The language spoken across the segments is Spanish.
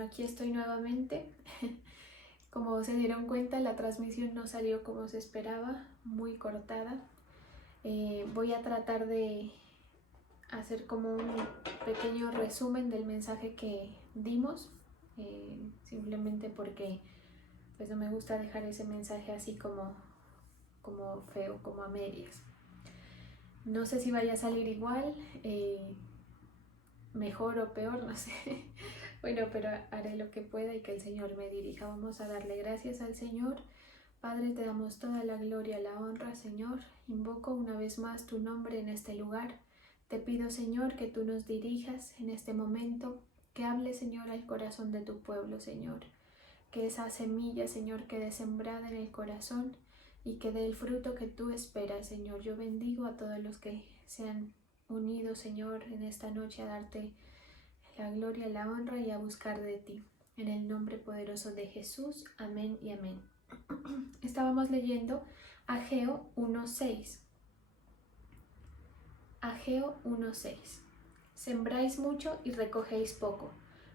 Bueno, aquí estoy nuevamente. Como se dieron cuenta, la transmisión no salió como se esperaba, muy cortada. Voy a tratar de hacer como un pequeño resumen del mensaje que dimos, simplemente porque pues no me gusta dejar ese mensaje así como feo, como a medias. No sé si vaya a salir igual, mejor o peor, no sé. Bueno, pero haré lo que pueda y que el Señor me dirija. Vamos a darle gracias al Señor. Padre, te damos toda la gloria, la honra, Señor. Invoco una vez más tu nombre en este lugar. Te pido, Señor, que tú nos dirijas en este momento, que hable, Señor, al corazón de tu pueblo, Señor. Que esa semilla, Señor, quede sembrada en el corazón y que dé el fruto que tú esperas, Señor. Yo bendigo a todos los que se han unido, Señor, en esta noche a darte la gloria, la honra y a buscar de ti. En el nombre poderoso de Jesús. Amén y amén. Estábamos leyendo Ageo 1:6. Ageo 1:6. Sembráis mucho y recogéis poco.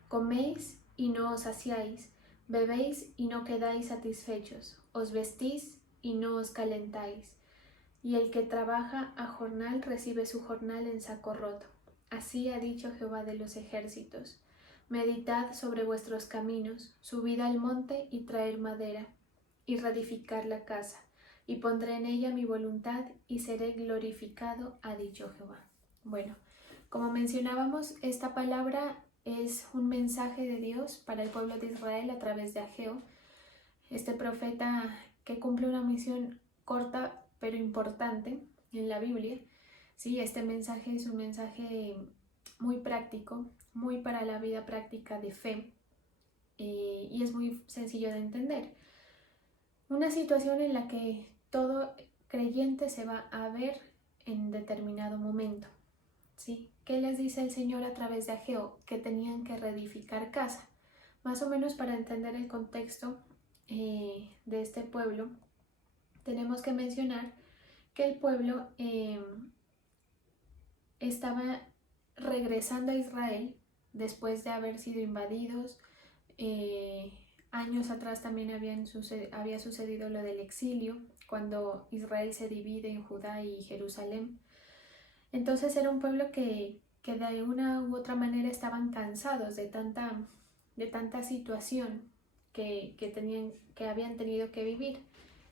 Coméis y no os saciáis. Bebéis y no quedáis satisfechos. Os vestís y no os calentáis. Y el que trabaja a jornal recibe su jornal en saco roto. Así ha dicho Jehová de los ejércitos. Meditad sobre vuestros caminos, subid al monte y traer madera, y reedificar la casa, y pondré en ella mi voluntad, y seré glorificado, ha dicho Jehová. Bueno, como mencionábamos, esta palabra es un mensaje de Dios para el pueblo de Israel a través de Ageo, este profeta que cumple una misión corta pero importante en la Biblia. Sí, este mensaje es un mensaje muy práctico, muy para la vida práctica de fe, y es muy sencillo de entender. Una situación en la que todo creyente se va a ver en determinado momento. ¿Sí? ¿Qué les dice el Señor a través de Ageo? Que tenían que reedificar casa. Más o menos para entender el contexto de este pueblo, tenemos que mencionar que el pueblo estaba regresando a Israel después de haber sido invadidos. Años atrás también había sucedido lo del exilio, cuando Israel se divide en Judá y Jerusalén. Entonces era un pueblo que de una u otra manera estaban cansados de tanta situación que habían tenido que vivir.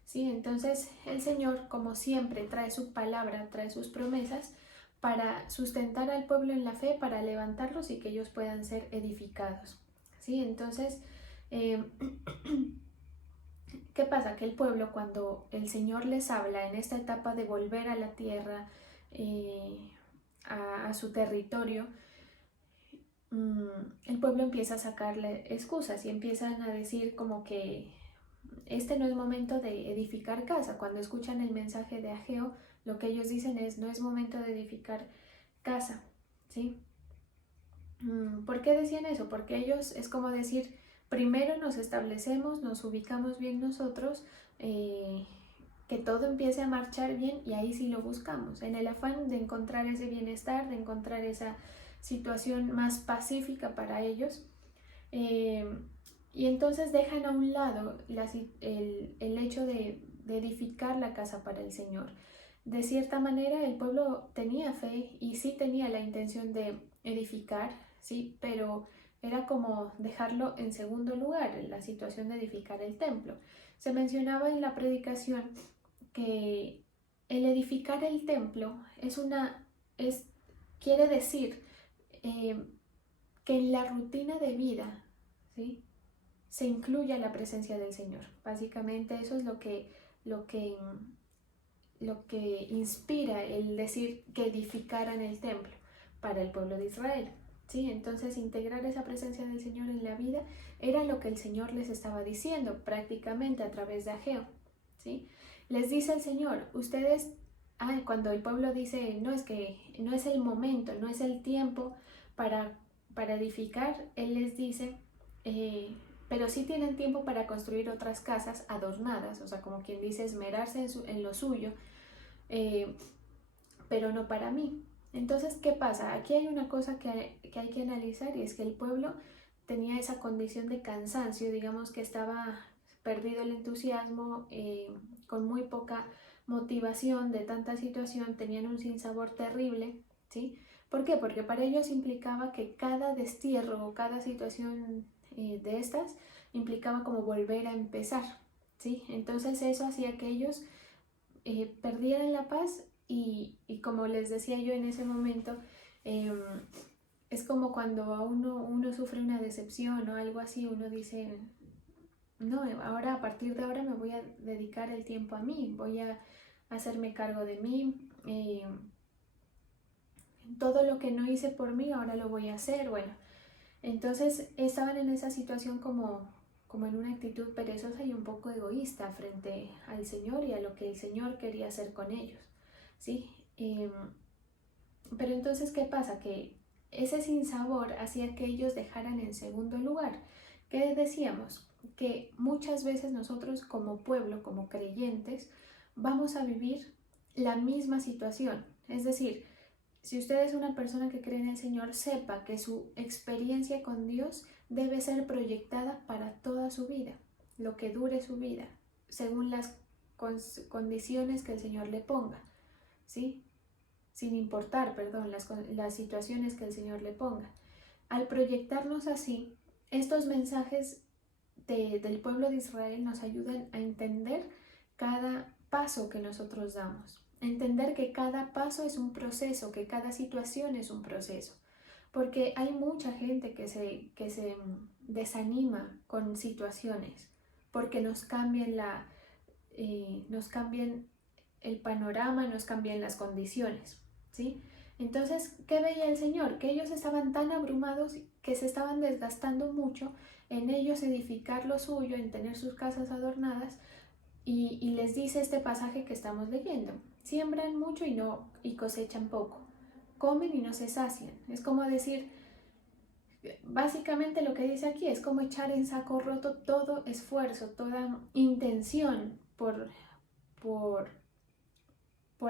¿Sí? Entonces el Señor, como siempre, trae su palabra, trae sus promesas para sustentar al pueblo en la fe, para levantarlos y que ellos puedan ser edificados. ¿Sí? Entonces, ¿qué pasa? Que el pueblo, cuando el Señor les habla en esta etapa de volver a la tierra, a su territorio, el pueblo empieza a sacarle excusas y empiezan a decir como que este no es momento de edificar casa. Cuando escuchan el mensaje de Ageo, lo que ellos dicen es: no es momento de edificar casa, ¿sí? ¿Por qué decían eso? Porque ellos es como decir: primero nos establecemos, nos ubicamos bien nosotros, que todo empiece a marchar bien y ahí sí lo buscamos, en el afán de encontrar ese bienestar, de encontrar esa situación más pacífica para ellos. Y entonces dejan a un lado el hecho de edificar la casa para el Señor. De cierta manera el pueblo tenía fe y sí tenía la intención de edificar, sí, pero era como dejarlo en segundo lugar, la situación de edificar el templo. Se mencionaba en la predicación que el edificar el templo quiere decir que en la rutina de vida, ¿sí?, se incluya la presencia del Señor. Básicamente eso es lo que inspira el decir que edificaran el templo para el pueblo de Israel. ¿Sí? Entonces, integrar esa presencia del Señor en la vida era lo que el Señor les estaba diciendo prácticamente a través de Ageo. ¿Sí? Les dice el Señor: ustedes, cuando el pueblo dice: no, es que no es el momento, no es el tiempo para edificar, Él les dice: pero sí tienen tiempo para construir otras casas adornadas, o sea, como quien dice, esmerarse en lo suyo, pero no para mí. Entonces, ¿qué pasa? Aquí hay una cosa que hay que analizar, y es que el pueblo tenía esa condición de cansancio, digamos que estaba perdido el entusiasmo, con muy poca motivación de tanta situación, tenían un sinsabor terrible, ¿sí? ¿Por qué? Porque para ellos implicaba que cada destierro o cada situación de estas implicaba como volver a empezar, ¿sí? Entonces eso hacía que ellos perdieran la paz y como les decía yo en ese momento, es como cuando a uno sufre una decepción o algo así, uno dice, no, ahora a partir de ahora me voy a dedicar el tiempo a mí, voy a hacerme cargo de mí, todo lo que no hice por mí ahora lo voy a hacer, bueno, entonces estaban en esa situación como en una actitud perezosa y un poco egoísta frente al Señor y a lo que el Señor quería hacer con ellos, ¿sí? Pero entonces, ¿qué pasa? Que ese sinsabor hacía que ellos dejaran en segundo lugar. ¿Qué decíamos? Que muchas veces nosotros como pueblo, como creyentes, vamos a vivir la misma situación. Es decir, si usted es una persona que cree en el Señor, sepa que su experiencia con Dios debe ser proyectada para toda su vida, lo que dure su vida, según las condiciones que el Señor le ponga, ¿sí? Sin importar, perdón, las situaciones que el Señor le ponga. Al proyectarnos así, estos mensajes del pueblo de Israel nos ayudan a entender cada paso que nosotros damos, entender que cada paso es un proceso, que cada situación es un proceso, porque hay mucha gente que se desanima con situaciones, porque nos cambian el panorama, nos cambian las condiciones, ¿sí? Entonces, ¿qué veía el Señor? Que ellos estaban tan abrumados que se estaban desgastando mucho en ellos edificar lo suyo, en tener sus casas adornadas, y les dice este pasaje que estamos leyendo: siembran mucho y cosechan poco, comen y no se sacian. Es como decir, básicamente lo que dice aquí es como echar en saco roto todo esfuerzo, toda intención por, por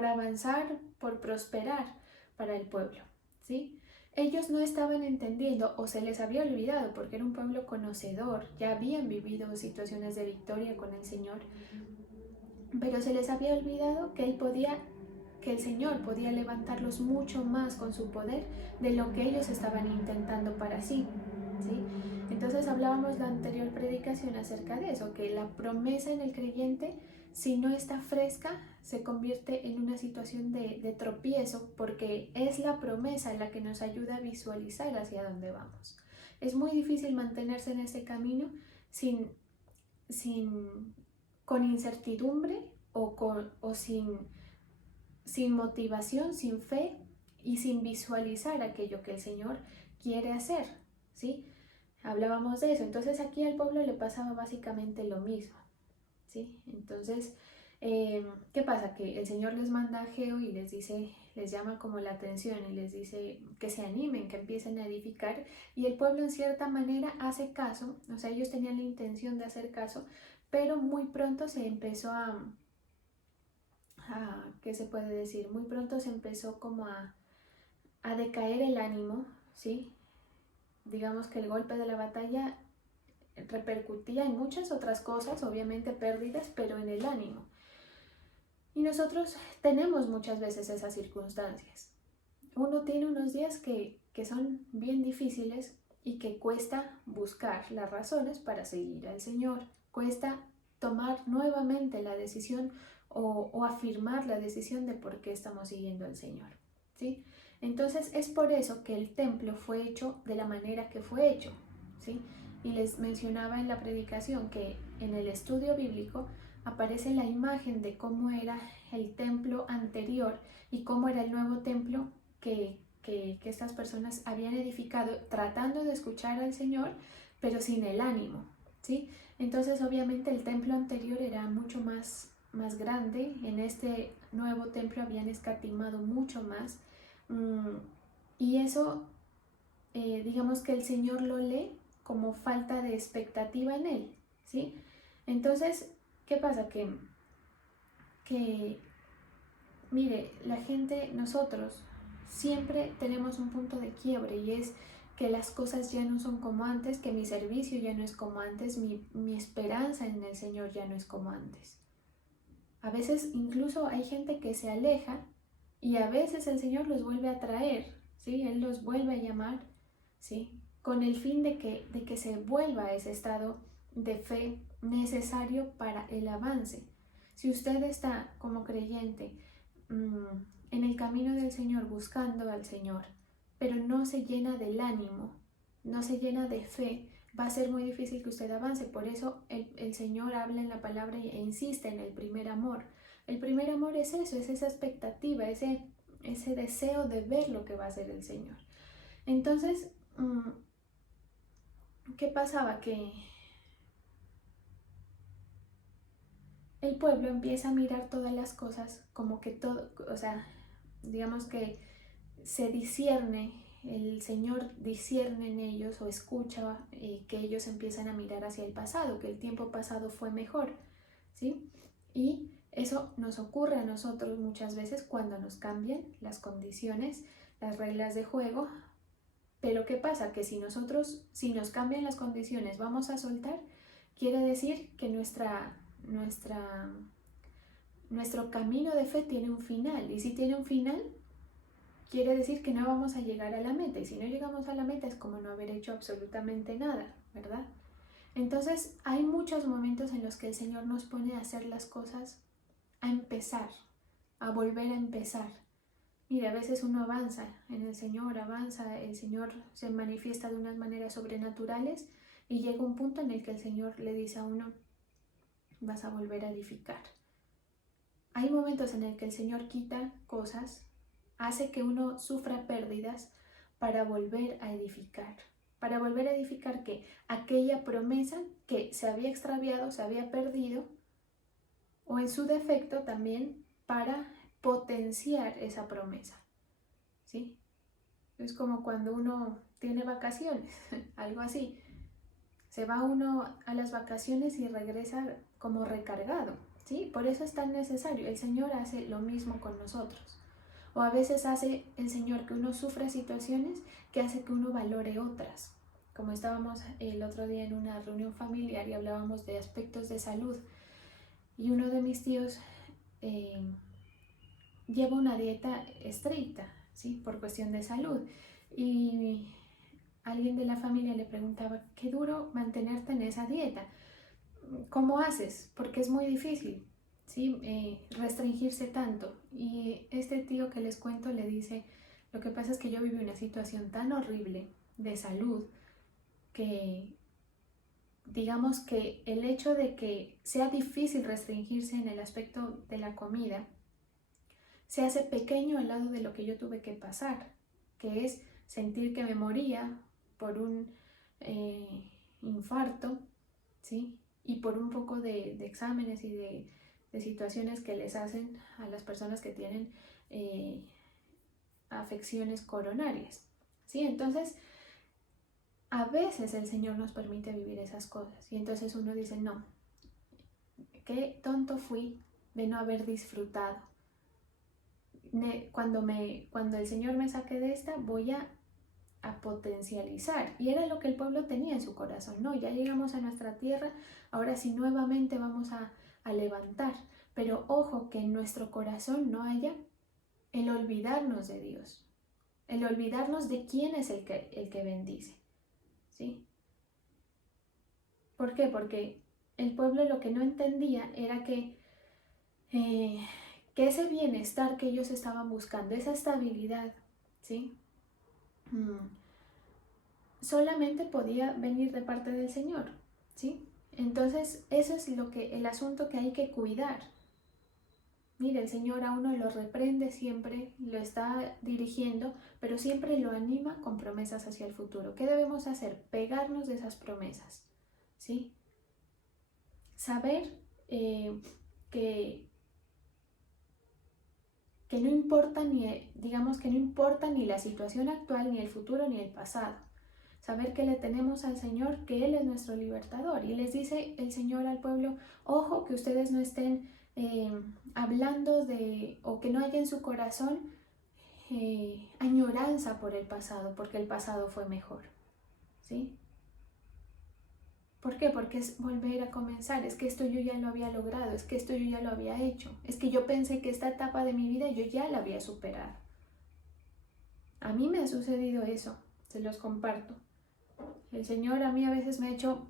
avanzar, por prosperar para el pueblo, ¿sí? Ellos no estaban entendiendo o se les había olvidado, porque era un pueblo conocedor, ya habían vivido situaciones de victoria con el Señor, pero se les había olvidado que el Señor podía levantarlos mucho más con su poder de lo que ellos estaban intentando para sí, ¿sí? Entonces hablábamos la anterior predicación acerca de eso, que la promesa en el creyente, si no está fresca, se convierte en una situación de tropiezo, porque es la promesa la que nos ayuda a visualizar hacia dónde vamos. Es muy difícil mantenerse en ese camino sin, sin con incertidumbre o sin motivación, sin fe y sin visualizar aquello que el Señor quiere hacer, ¿sí? Hablábamos de eso. Entonces aquí al pueblo le pasaba básicamente lo mismo, ¿sí? Entonces, ¿qué pasa? Que el Señor les manda a Ageo y les dice, les llama como la atención y les dice que se animen, que empiecen a edificar, y el pueblo en cierta manera hace caso, o sea, ellos tenían la intención de hacer caso, pero muy pronto se empezó ¿qué se puede decir? Muy pronto se empezó como a decaer el ánimo, ¿sí? Digamos que el golpe de la batalla repercutía en muchas otras cosas, obviamente pérdidas, pero en el ánimo. Y nosotros tenemos muchas veces esas circunstancias. Uno tiene unos días que son bien difíciles y que cuesta buscar las razones para seguir al Señor, cuesta tomar nuevamente la decisión o afirmar la decisión de por qué estamos siguiendo al Señor, ¿sí? Entonces es por eso que el templo fue hecho de la manera que fue hecho, ¿sí? Y les mencionaba en la predicación que en el estudio bíblico aparece la imagen de cómo era el templo anterior y cómo era el nuevo templo que estas personas habían edificado tratando de escuchar al Señor, pero sin el ánimo, ¿sí? Entonces obviamente el templo anterior era mucho más grande, en este nuevo templo habían escatimado mucho más, y eso, digamos que el Señor lo lee como falta de expectativa en él, ¿sí? Entonces, ¿qué pasa? Que mire, la gente, nosotros siempre tenemos un punto de quiebre, y es que las cosas ya no son como antes, que mi servicio ya no es como antes, mi esperanza en el Señor ya no es como antes. A veces incluso hay gente que se aleja y a veces el Señor los vuelve a traer, ¿sí? Él los vuelve a llamar, ¿sí? Con el fin de que se vuelva a ese estado de fe necesario para el avance. Si usted está como creyente en el camino del Señor, buscando al Señor, pero no se llena del ánimo, no se llena de fe, va a ser muy difícil que usted avance. Por eso el Señor habla en la palabra e insiste en el primer amor. El primer amor es eso, es esa expectativa, ese deseo de ver lo que va a hacer el Señor. Entonces, ¿qué pasaba? Que el pueblo empieza a mirar todas las cosas como que todo, o sea, digamos que se discierne, el Señor discierne en ellos o escucha que ellos empiezan a mirar hacia el pasado, que el tiempo pasado fue mejor, ¿sí? Y eso nos ocurre a nosotros muchas veces cuando nos cambian las condiciones, las reglas de juego. Pero ¿qué pasa? Que si nos cambian las condiciones, vamos a soltar, quiere decir que nuestro camino de fe tiene un final. Y si tiene un final, quiere decir que no vamos a llegar a la meta. Y si no llegamos a la meta es como no haber hecho absolutamente nada, ¿verdad? Entonces hay muchos momentos en los que el Señor nos pone a hacer las cosas, a empezar, a volver a empezar. Mira, a veces uno avanza en el Señor, avanza, el Señor se manifiesta de unas maneras sobrenaturales y llega un punto en el que el Señor le dice a uno, vas a volver a edificar. Hay momentos en el que el Señor quita cosas, hace que uno sufra pérdidas para volver a edificar. Para volver a edificar que aquella promesa que se había extraviado, se había perdido, o en su defecto también para potenciar esa promesa, ¿sí? Es como cuando uno tiene vacaciones, algo así. Se va uno a las vacaciones y regresa como recargado, ¿sí? Por eso es tan necesario. El Señor hace lo mismo con nosotros. O a veces hace el Señor que uno sufra situaciones que hace que uno valore otras. Como estábamos el otro día en una reunión familiar y hablábamos de aspectos de salud. Y uno de mis tíos lleva una dieta estricta, ¿sí? Por cuestión de salud. Y alguien de la familia le preguntaba, qué duro mantenerte en esa dieta. ¿Cómo haces? Porque es muy difícil, ¿sí? Restringirse tanto. Y este tío que les cuento le dice, lo que pasa es que yo viví una situación tan horrible de salud que digamos que el hecho de que sea difícil restringirse en el aspecto de la comida se hace pequeño al lado de lo que yo tuve que pasar, que es sentir que me moría por un infarto, ¿sí? Y por un poco de exámenes y de situaciones que les hacen a las personas que tienen afecciones coronarias, ¿sí? Entonces, a veces el Señor nos permite vivir esas cosas y entonces uno dice, no, qué tonto fui de no haber disfrutado. Cuando el Señor me saque de esta, voy a potencializar. Y era lo que el pueblo tenía en su corazón. No, ya llegamos a nuestra tierra, ahora sí nuevamente vamos a levantar. Pero ojo, que en nuestro corazón no haya el olvidarnos de Dios, el olvidarnos de quién es el que bendice, ¿sí? ¿Por qué? Porque el pueblo lo que no entendía era que ese bienestar que ellos estaban buscando, esa estabilidad, ¿sí? Solamente podía venir de parte del Señor, ¿sí? Entonces, eso es el asunto que hay que cuidar. Mire, el Señor a uno lo reprende siempre, lo está dirigiendo, pero siempre lo anima con promesas hacia el futuro. ¿Qué debemos hacer? Pegarnos de esas promesas, ¿sí? Saber que no importa digamos que no importa ni la situación actual, ni el futuro, ni el pasado. Saber que le tenemos al Señor, que Él es nuestro libertador. Y les dice el Señor al pueblo, ojo, que ustedes no estén hablando o que no haya en su corazón añoranza por el pasado, porque el pasado fue mejor, ¿sí? ¿Por qué? Porque es volver a comenzar, es que esto yo ya lo había logrado, es que esto yo ya lo había hecho, es que yo pensé que esta etapa de mi vida yo ya la había superado. A mí me ha sucedido eso, se los comparto. El Señor a mí a veces me ha hecho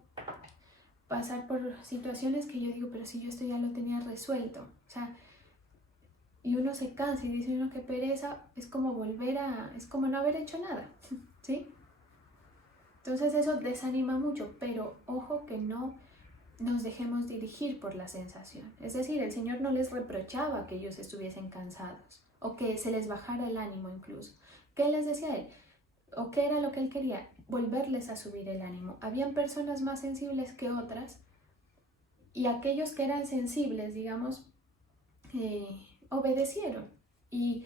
pasar por situaciones que yo digo, pero si yo esto ya lo tenía resuelto, o sea, y uno se cansa y dice uno que pereza, es como es como no haber hecho nada, ¿sí? Entonces eso desanima mucho, pero ojo que no nos dejemos dirigir por la sensación. Es decir, el Señor no les reprochaba que ellos estuviesen cansados o que se les bajara el ánimo incluso. ¿Qué les decía Él? ¿O qué era lo que Él quería? Volverles a subir el ánimo. Habían personas más sensibles que otras y aquellos que eran sensibles, digamos, obedecieron y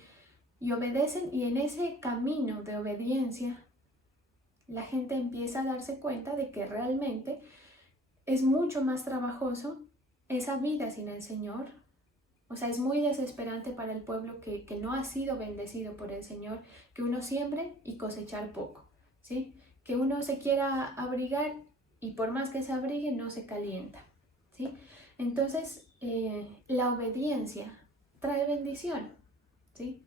obedecen, y en ese camino de obediencia la gente empieza a darse cuenta de que realmente es mucho más trabajoso esa vida sin el Señor. O sea, es muy desesperante para el pueblo que no ha sido bendecido por el Señor, que uno siembre y cosechar poco, ¿sí? Que uno se quiera abrigar y por más que se abrigue no se calienta, ¿sí? Entonces, la obediencia trae bendición, ¿sí?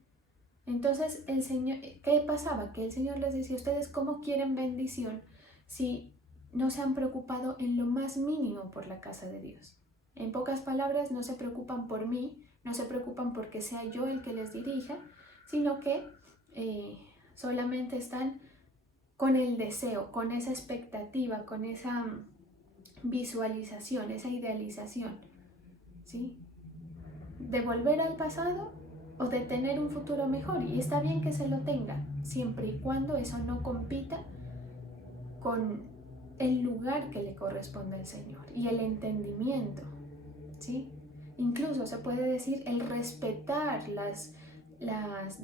Entonces, el Señor, ¿qué pasaba? Que el Señor les decía, ¿ustedes cómo quieren bendición si no se han preocupado en lo más mínimo por la casa de Dios? En pocas palabras, no se preocupan por mí, no se preocupan porque sea yo el que les dirija, sino que solamente están con el deseo, con esa expectativa, con esa visualización, esa idealización, ¿sí? De volver al pasado o de tener un futuro mejor, y está bien que se lo tenga, siempre y cuando eso no compita con el lugar que le corresponde al Señor y el entendimiento, ¿sí? Incluso se puede decir el respetar las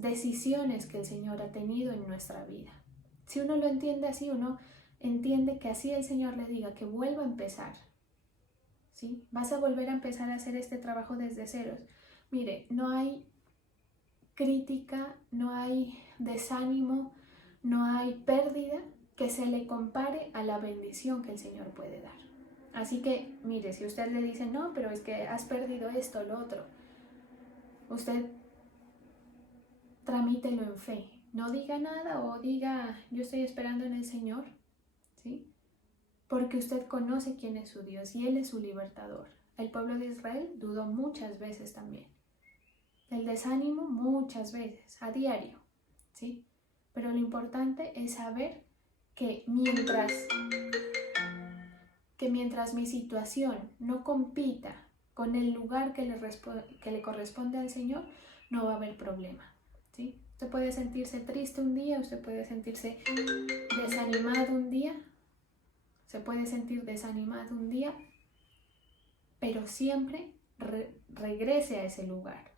decisiones que el Señor ha tenido en nuestra vida. Si uno lo entiende así, uno entiende que así el Señor le diga que vuelva a empezar, ¿sí? Vas a volver a empezar a hacer este trabajo desde ceros. Mire, no hay crítica, no hay desánimo, no hay pérdida que se le compare a la bendición que el Señor puede dar. Así que, mire, si usted le dice, no, pero es que has perdido esto o lo otro, usted tramítelo en fe. No diga nada o diga, yo estoy esperando en el Señor, ¿sí? Porque usted conoce quién es su Dios y Él es su libertador. El pueblo de Israel dudó muchas veces también. El desánimo muchas veces, a diario, ¿sí? Pero lo importante es saber que mientras mi situación no compita con el lugar que le corresponde al Señor, no va a haber problema, ¿sí? Usted puede sentirse triste un día, usted puede sentirse desanimado un día, se puede sentir desanimado un día, pero siempre regrese a ese lugar,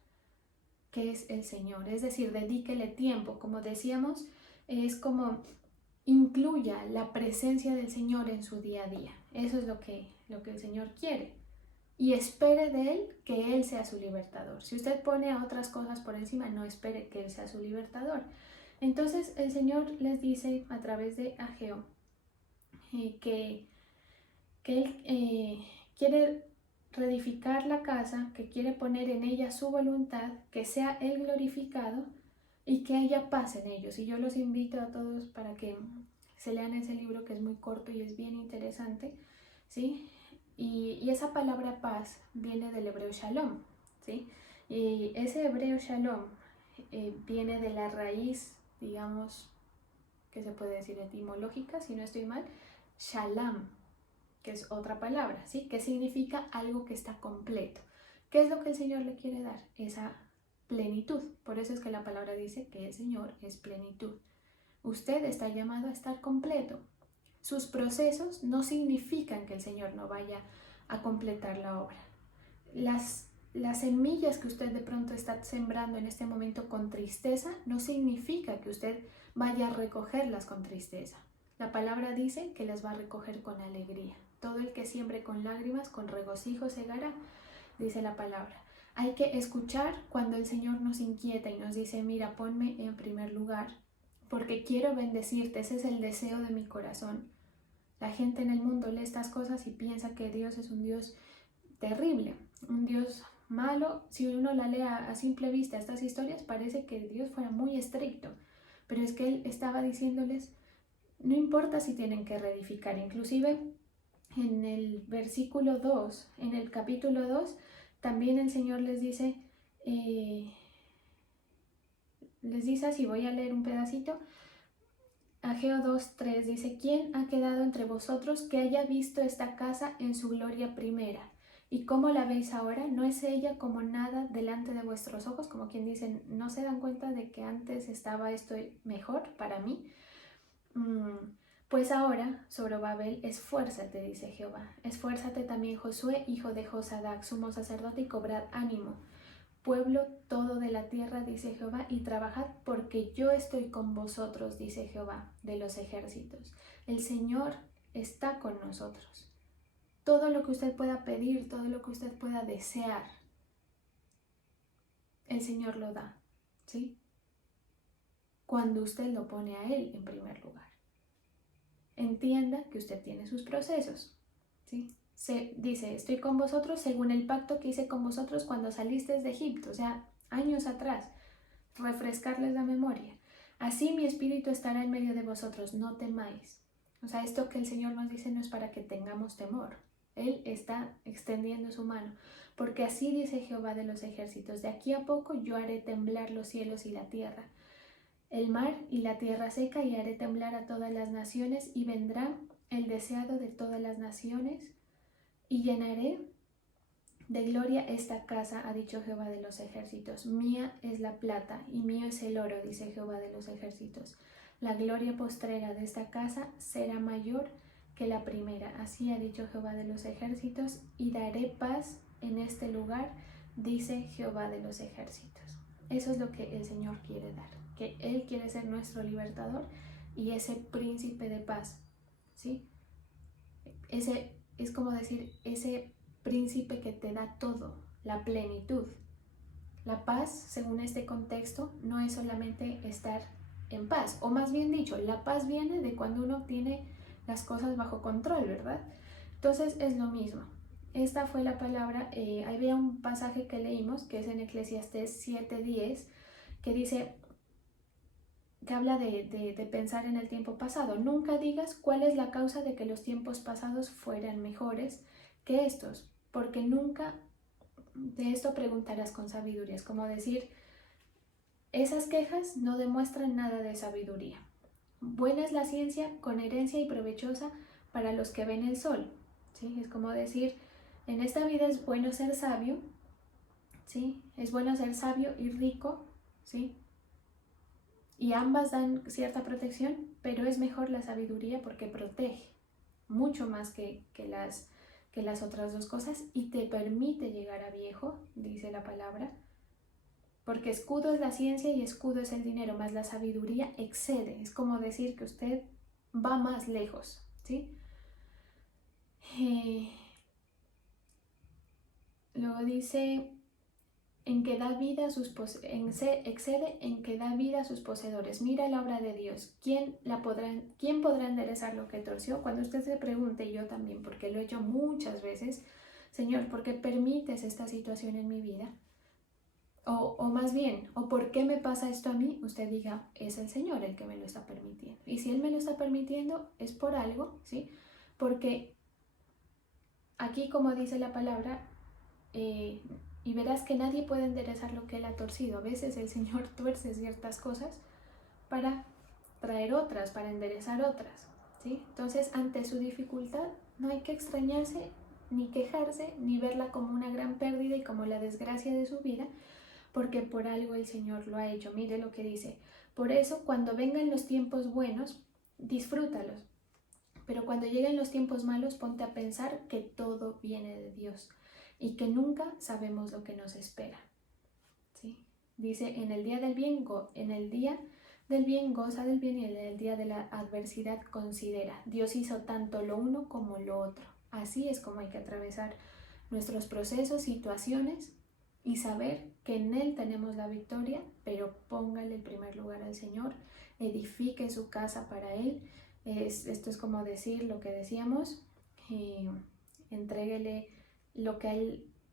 que es el Señor. Es decir, dedíquele tiempo. Como decíamos, es como incluya la presencia del Señor en su día a día. Eso es lo que el Señor quiere. Y espere de Él que Él sea su libertador. Si usted pone a otras cosas por encima, no espere que Él sea su libertador. Entonces el Señor les dice a través de Ageo que Él quiere reedificar la casa, que quiere poner en ella su voluntad, que sea Él glorificado y que haya paz en ellos. Y yo los invito a todos para que se lean ese libro, que es muy corto y es bien interesante, ¿sí? Y esa palabra paz viene del hebreo shalom, ¿sí? Y ese hebreo shalom viene de la raíz, digamos, que se puede decir etimológica, si no estoy mal, shalom, que es otra palabra, ¿sí? Que significa algo que está completo. ¿Qué es lo que el Señor le quiere dar? Esa plenitud. Por eso es que la palabra dice que el Señor es plenitud. Usted está llamado a estar completo. Sus procesos no significan que el Señor no vaya a completar la obra. Las semillas que usted de pronto está sembrando en este momento con tristeza no significa que usted vaya a recogerlas con tristeza. La palabra dice que las va a recoger con alegría. Todo el que siembre con lágrimas, con regocijo segará, dice la palabra. Hay que escuchar cuando el Señor nos inquieta y nos dice, mira, ponme en primer lugar, porque quiero bendecirte, ese es el deseo de mi corazón. La gente en el mundo lee estas cosas y piensa que Dios es un Dios terrible, un Dios malo. Si uno la lee a simple vista estas historias, parece que Dios fuera muy estricto, pero es que Él estaba diciéndoles, no importa si tienen que reedificar, inclusive en el versículo 2, en el capítulo 2, también el Señor les dice así, voy a leer un pedacito. Ageo 2:3 dice, ¿quién ha quedado entre vosotros que haya visto esta casa en su gloria primera? ¿Y cómo la veis ahora? ¿No es ella como nada delante de vuestros ojos? Como quien dice, ¿no se dan cuenta de que antes estaba esto mejor para mí? Pues ahora, Zorobabel, esfuérzate, dice Jehová. Esfuérzate también, Josué, hijo de Josadac, sumo sacerdote, y cobrad ánimo. Pueblo todo de la tierra, dice Jehová, y trabajad porque yo estoy con vosotros, dice Jehová de los ejércitos. El Señor está con nosotros. Todo lo que usted pueda pedir, todo lo que usted pueda desear, el Señor lo da, ¿sí? Cuando usted lo pone a Él en primer lugar. Entienda que usted tiene sus procesos, ¿sí? Se dice, estoy con vosotros según el pacto que hice con vosotros cuando salisteis de Egipto, o sea, años atrás, refrescarles la memoria. Así mi espíritu estará en medio de vosotros, no temáis. O sea, esto que el Señor nos dice no es para que tengamos temor. Él está extendiendo su mano, porque así dice Jehová de los ejércitos, de aquí a poco yo haré temblar los cielos y la tierra, el mar y la tierra seca, y haré temblar a todas las naciones, y vendrá el deseado de todas las naciones, y llenaré de gloria esta casa, ha dicho Jehová de los ejércitos. Mía es la plata y mío es el oro, dice Jehová de los ejércitos. La gloria postrera de esta casa será mayor que la primera. Así ha dicho Jehová de los ejércitos, y daré paz en este lugar, dice Jehová de los ejércitos. Eso es lo que el Señor quiere dar, que Él quiere ser nuestro libertador y ese príncipe de paz, ¿sí? Ese es como decir, ese príncipe que te da todo, la plenitud. La paz, según este contexto, no es solamente estar en paz, o más bien dicho, la paz viene de cuando uno tiene las cosas bajo control, ¿verdad? Entonces es lo mismo. Esta fue la palabra, había un pasaje que leímos, que es en Eclesiastés 7:10, que dice, que habla de pensar en el tiempo pasado. Nunca digas cuál es la causa de que los tiempos pasados fueran mejores que estos, porque nunca de esto preguntarás con sabiduría. Es como decir, esas quejas no demuestran nada de sabiduría. Buena es la ciencia, con herencia y provechosa para los que ven el sol, ¿sí? Es como decir, en esta vida es bueno ser sabio, ¿sí? Es bueno ser sabio y rico, ¿sí? Y ambas dan cierta protección, pero es mejor la sabiduría porque protege mucho más que las otras dos cosas, y te permite llegar a viejo, dice la palabra, porque escudo es la ciencia y escudo es el dinero, más la sabiduría excede. Es como decir que usted va más lejos, ¿sí? Luego dice, en que da vida a sus excede en que da vida a sus poseedores. Mira la obra de Dios. ¿Quién podrá enderezar lo que torció? Cuando usted se pregunte, y yo también, porque lo he hecho muchas veces, Señor, ¿por qué permites esta situación en mi vida? O más bien, ¿o por qué me pasa esto a mí? Usted diga, es el Señor el que me lo está permitiendo. Y si Él me lo está permitiendo, es por algo, ¿sí? Porque aquí, como dice la palabra, y verás que nadie puede enderezar lo que Él ha torcido. A veces el Señor tuerce ciertas cosas para traer otras, para enderezar otras, ¿sí? Entonces, ante su dificultad, no hay que extrañarse, ni quejarse, ni verla como una gran pérdida y como la desgracia de su vida, porque por algo el Señor lo ha hecho. Mire lo que dice. Por eso, cuando vengan los tiempos buenos, disfrútalos. Pero cuando lleguen los tiempos malos, ponte a pensar que todo viene de Dios y que nunca sabemos lo que nos espera, ¿sí? Dice, en el día del bien goza del bien, y en el día de la adversidad considera. Dios hizo tanto lo uno como lo otro. Así es como hay que atravesar nuestros procesos, situaciones, y saber que en Él tenemos la victoria, pero póngale el primer lugar al Señor, edifique su casa para Él. Esto es como decir lo que decíamos, entréguele lo que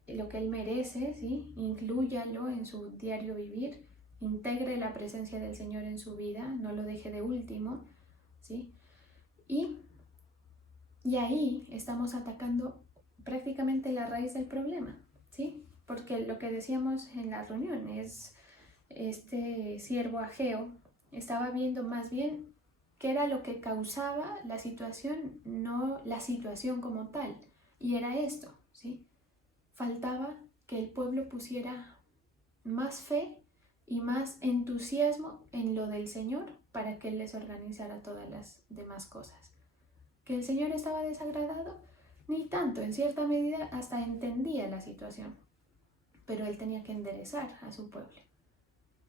Él merece, ¿sí? Inclúyalo en su diario vivir, integre la presencia del Señor en su vida, no lo deje de último, ¿sí? Y ahí estamos atacando prácticamente la raíz del problema, ¿sí? Porque lo que decíamos en la reunión es, este siervo Ageo estaba viendo más bien qué era lo que causaba la situación, no la situación como tal. Y era esto, ¿sí? Faltaba que el pueblo pusiera más fe y más entusiasmo en lo del Señor para que Él les organizara todas las demás cosas. ¿Que el Señor estaba desagradado? Ni tanto, en cierta medida hasta entendía la situación, pero Él tenía que enderezar a su pueblo,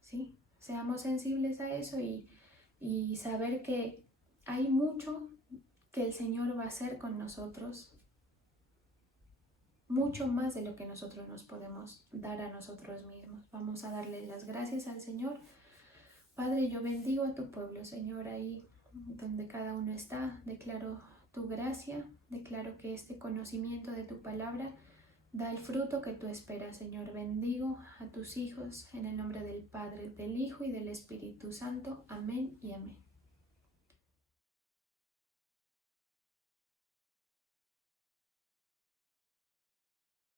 ¿sí? Seamos sensibles a eso y saber que hay mucho que el Señor va a hacer con nosotros, mucho más de lo que nosotros nos podemos dar a nosotros mismos. Vamos a darle las gracias al Señor. Padre, yo bendigo a tu pueblo, Señor, ahí donde cada uno está. Declaro tu gracia, declaro que este conocimiento de tu palabra da el fruto que tú esperas, Señor. Bendigo a tus hijos en el nombre del Padre, del Hijo y del Espíritu Santo. Amén y amén.